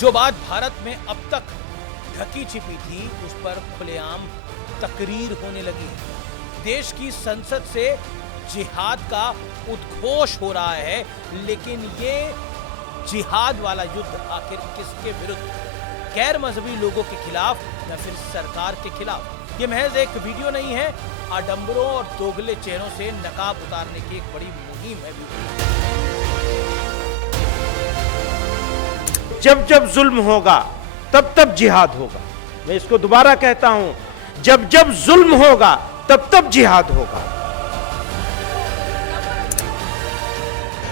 जो बात भारत में अब तक ढकी छिपी थी उस पर खुलेआम तकरीर होने लगी है। देश की संसद से जिहाद का उद्घोष हो रहा है, लेकिन ये जिहाद वाला युद्ध आखिर किसके विरुद्ध? गैर मजहबी लोगों के खिलाफ या फिर सरकार के खिलाफ? ये महज एक वीडियो नहीं है, आडंबरों और दोगले चेहरों से नकाब उतारने की एक बड़ी मुहिम है। जब जब जुल्म होगा तब तब जिहाद होगा। मैं इसको दोबारा कहता हूं, जब जब जुल्म होगा तब तब जिहाद होगा।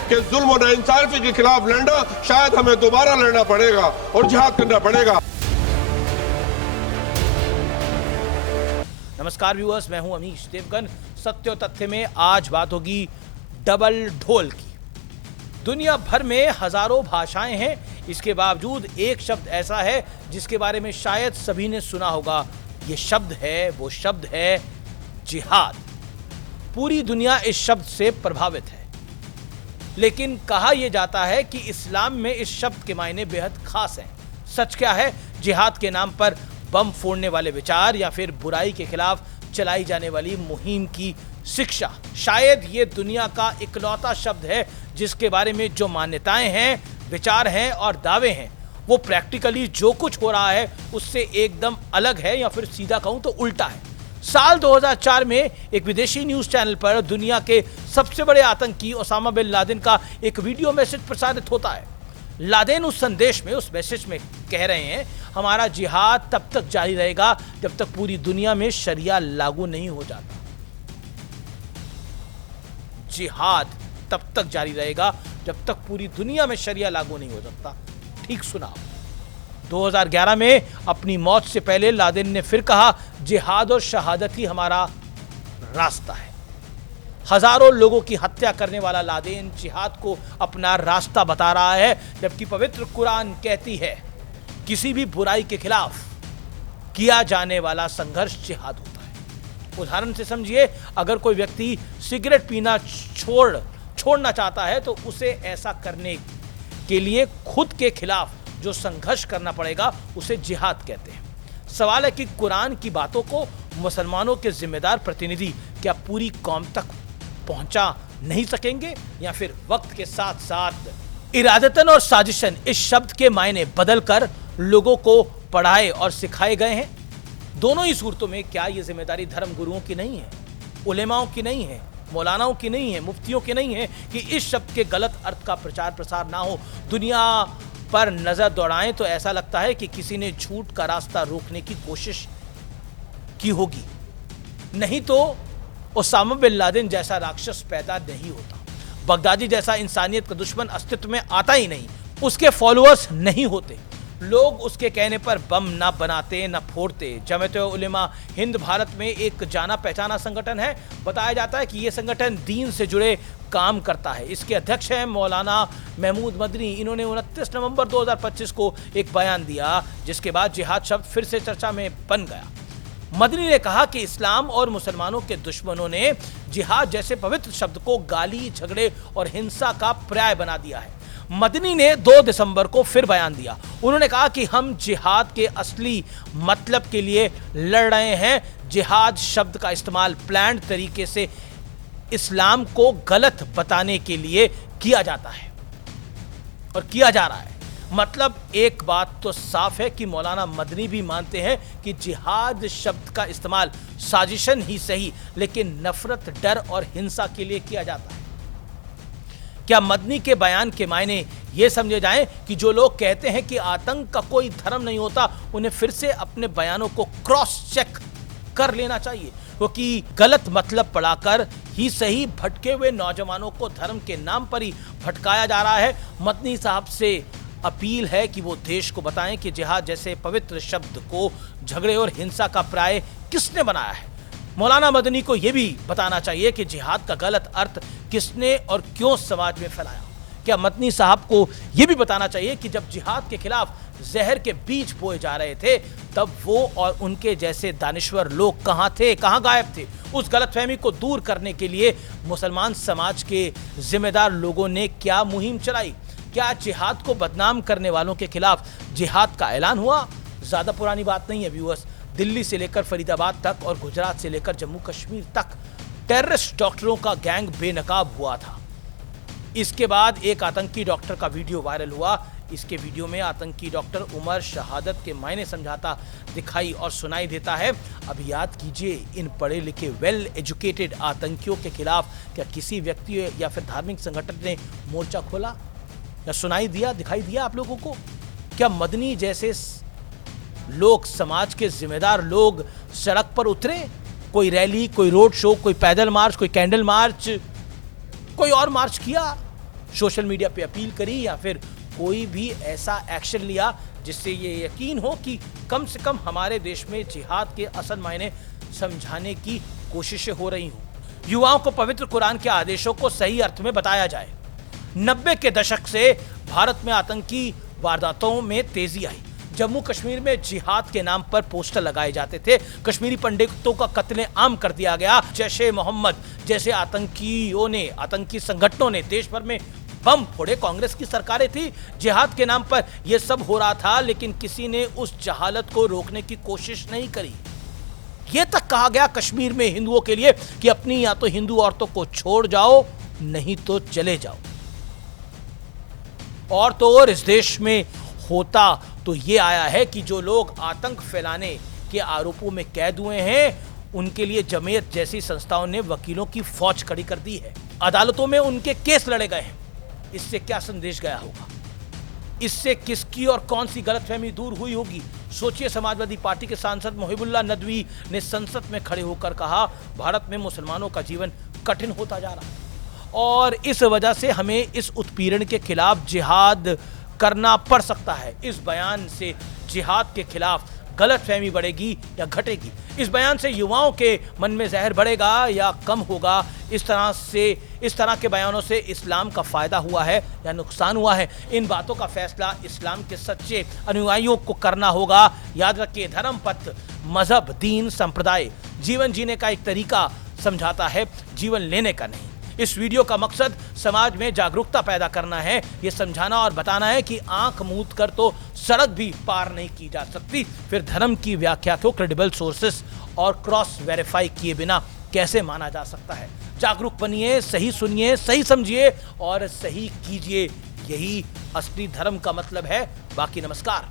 कि जुल्म और नाइंसाफी के खिलाफ लड़ना शायद हमें दोबारा लड़ना पड़ेगा और जिहाद करना पड़ेगा। नमस्कार व्यूअर्स, मैं हूं अमीश देवगन। सत्य और तथ्य में आज बात होगी डबल ढोल की। दुनिया भर में हजारों भाषाएं हैं, इसके बावजूद एक शब्द ऐसा है जिसके बारे में शायद सभी ने सुना होगा। ये शब्द है, वो शब्द है जिहाद। पूरी दुनिया इस शब्द से प्रभावित है, लेकिन कहा यह जाता है कि इस्लाम में इस शब्द के मायने बेहद खास हैं। सच क्या है? जिहाद के नाम पर बम फोड़ने वाले विचार या फिर बुराई के खिलाफ चलाई जाने वाली मुहिम की शिक्षा। शायद ये दुनिया का इकलौता शब्द है जिसके बारे में जो मान्यताएं हैं, विचार हैं और दावे हैं, वो प्रैक्टिकली जो कुछ हो रहा है उससे एकदम अलग है, या फिर सीधा कहूं तो उल्टा है। साल 2004 में एक विदेशी न्यूज चैनल पर दुनिया के सबसे बड़े आतंकी ओसामा बिन लादेन का एक वीडियो मैसेज प्रसारित होता है। लादेन उस संदेश में, उस मैसेज में कह रहे हैं, हमारा जिहाद तब तक जारी रहेगा जब तक पूरी दुनिया में शरिया लागू नहीं हो जाता। जिहाद तब तक जारी रहेगा जब तक पूरी दुनिया में शरिया लागू नहीं हो सकता। ठीक सुना। 2011 में अपनी मौत से पहले लादेन ने फिर कहा, जिहाद और शहादत ही हमारा रास्ता है। हजारों लोगों की हत्या करने वाला लादेन जिहाद को अपना रास्ता बता रहा है, जबकि पवित्र कुरान कहती है किसी भी बुराई के खिलाफ किया जाने वाला संघर्ष जिहाद होता है। उदाहरण से समझिए, अगर कोई व्यक्ति सिगरेट पीना छोड़ना चाहता है तो उसे ऐसा करने के लिए खुद के खिलाफ जो संघर्ष करना पड़ेगा उसे जिहाद कहते हैं। सवाल है कि कुरान की बातों को मुसलमानों के जिम्मेदार प्रतिनिधि क्या पूरी कौम तक पहुंचा नहीं सकेंगे, या फिर वक्त के साथ साथ इरादतन और साजिशन इस शब्द के मायने बदलकर लोगों को पढ़ाए और सिखाए गए हैं? दोनों ही सूरतों में क्या यह जिम्मेदारी धर्म गुरुओं की नहीं है, उलेमाओं की नहीं है, मौलानाओं की नहीं है, मुफ्तियों की नहीं है कि इस शब्द के गलत अर्थ का प्रचार प्रसार ना हो? दुनिया पर नजर दौड़ाएं तो ऐसा लगता है कि किसी ने झूठ का रास्ता रोकने की कोशिश की होगी, नहीं तो ओसामा बिन लादेन जैसा राक्षस पैदा नहीं होता। बगदादी जैसा इंसानियत का दुश्मन अस्तित्व में आता ही नहीं, उसके फॉलोअर्स नहीं होते, लोग उसके कहने पर बम ना बनाते ना फोड़ते। जमात उलेमा हिंद भारत में एक जाना पहचाना संगठन है। बताया जाता है कि यह संगठन दीन से जुड़े काम करता है। इसके अध्यक्ष हैं मौलाना महमूद मदनी। इन्होंने 29 नवंबर 2025 को एक बयान दिया, जिसके बाद जिहाद शब्द फिर से चर्चा में बन गया। मदनी ने कहा कि इस्लाम और मुसलमानों के दुश्मनों ने जिहाद जैसे पवित्र शब्द को गाली, झगड़े और हिंसा का पर्याय बना दिया है। मदनी ने 2 दिसंबर को फिर बयान दिया। उन्होंने कहा कि हम जिहाद के असली मतलब के लिए लड़ रहे हैं। जिहाद शब्द का इस्तेमाल प्लान्ड तरीके से इस्लाम को गलत बताने के लिए किया जाता है और किया जा रहा है। मतलब एक बात तो साफ है कि मौलाना मदनी भी मानते हैं कि जिहाद शब्द का इस्तेमाल साजिशन ही सही, लेकिन नफरत, डर और हिंसा के लिए किया जाता है। क्या मदनी के बयान के मायने ये समझे जाएं कि जो लोग कहते हैं कि आतंक का कोई धर्म नहीं होता, उन्हें फिर से अपने बयानों को क्रॉस चेक कर लेना चाहिए, क्योंकि गलत मतलब पढ़ाकर ही सही भटके हुए नौजवानों को धर्म के नाम पर ही भटकाया जा रहा है। मदनी साहब से अपील है कि वो देश को बताएं कि जिहाद जैसे पवित्र शब्द को झगड़े और हिंसा का पर्याय किसने बनाया है। मौलाना मदनी को यह भी बताना चाहिए कि जिहाद का गलत अर्थ किसने और क्यों समाज में फैलाया। क्या मदनी साहब को यह भी बताना चाहिए कि जब जिहाद के खिलाफ जहर के बीज बोए जा रहे थे, तब वो और उनके जैसे दानिश्वर लोग कहां थे, कहां गायब थे? उस गलतफहमी को दूर करने के लिए मुसलमान समाज के जिम्मेदार लोगों ने क्या मुहिम चलाई? क्या जिहाद को बदनाम करने वालों के खिलाफ जिहाद का ऐलान हुआ? ज्यादा पुरानी बात नहीं है व्यूअर्स। दिल्ली से लेकर फरीदाबाद तक और गुजरात से लेकर जम्मू कश्मीर तक टेररिस्ट डॉक्टरों का गैंग बेनकाब हुआ था। इसके बाद एक आतंकी डॉक्टर का वीडियो वायरल हुआ। इसके वीडियो में आतंकी डॉक्टर उमर शहादत के मायने समझाता दिखाई और सुनाई देता है। अब याद कीजिए, इन पढ़े लिखे वेल एजुकेटेड आतंकियों के खिलाफ क्या किसी व्यक्ति या फिर धार्मिक संगठन ने मोर्चा खोला या सुनाई दिया, दिखाई दिया आप लोगों को? क्या मदनी जैसे लोग, समाज के जिम्मेदार लोग सड़क पर उतरे? कोई रैली, कोई रोड शो, कोई पैदल मार्च, कोई कैंडल मार्च, कोई और मार्च किया, सोशल मीडिया पे अपील करी, या फिर कोई भी ऐसा एक्शन लिया जिससे ये यकीन हो कि कम से कम हमारे देश में जिहाद के असल मायने समझाने की कोशिशें हो रही हों, युवाओं को पवित्र कुरान के आदेशों को सही अर्थ में बताया जाए। 90 के दशक से भारत में आतंकी वारदातों में तेजी आई। जम्मू कश्मीर में जिहाद के नाम पर पोस्टर लगाए जाते थे, कश्मीरी पंडितों का कत्ले आम कर दिया गया, जैशे मोहम्मद जैसे आतंकी संगठनों ने देश भर में बम फोड़े। कांग्रेस की सरकारें थी, जिहाद के नाम पर यह सब हो रहा था, लेकिन किसी ने उस जहालत को रोकने की कोशिश नहीं करी। यह तक कहा गया कश्मीर में हिंदुओं के लिए कि अपनी या तो हिंदू औरतों को छोड़ जाओ, नहीं तो चले जाओ। और तो और इस देश में होता तो यह आया है कि जो लोग आतंक फैलाने के आरोपों में कैद हुए हैं, उनके लिए जमीयत जैसी संस्थाओं ने वकीलों की फौज खड़ी कर दी है, अदालतों में उनके केस लड़े गए हैं। इससे क्या संदेश गया होगा? इससे किसकी और कौन सी गलतफहमी दूर हुई होगी? सोचिए, समाजवादी पार्टी के सांसद मोहिबुल्लाह नदवी ने संसद में खड़े होकर कहा, भारत में मुसलमानों का जीवन कठिन होता जा रहा है और इस वजह से हमें इस उत्पीड़न के खिलाफ जिहाद करना पड़ सकता है। इस बयान से जिहाद के खिलाफ गलतफहमी बढ़ेगी या घटेगी? इस बयान से युवाओं के मन में जहर बढ़ेगा या कम होगा? इस तरह के बयानों से इस्लाम का फायदा हुआ है या नुकसान हुआ है? इन बातों का फैसला इस्लाम के सच्चे अनुयायियों को करना होगा। याद रखिए, धर्म, पथ, मजहब, दीन, संप्रदाय जीवन जीने का एक तरीका समझाता है, जीवन लेने का नहीं। इस वीडियो का मकसद समाज में जागरूकता पैदा करना है, ये समझाना और बताना है कि आंख मूंद कर तो सड़क भी पार नहीं की जा सकती। फिर धर्म की व्याख्या को क्रेडिबल सोर्सेस और क्रॉस वेरीफाई किए बिना कैसे माना जा सकता है? जागरूक बनिए, सही सुनिए, सही समझिए और सही कीजिए। यही असली धर्म का मतलब है। बाकी नमस्कार।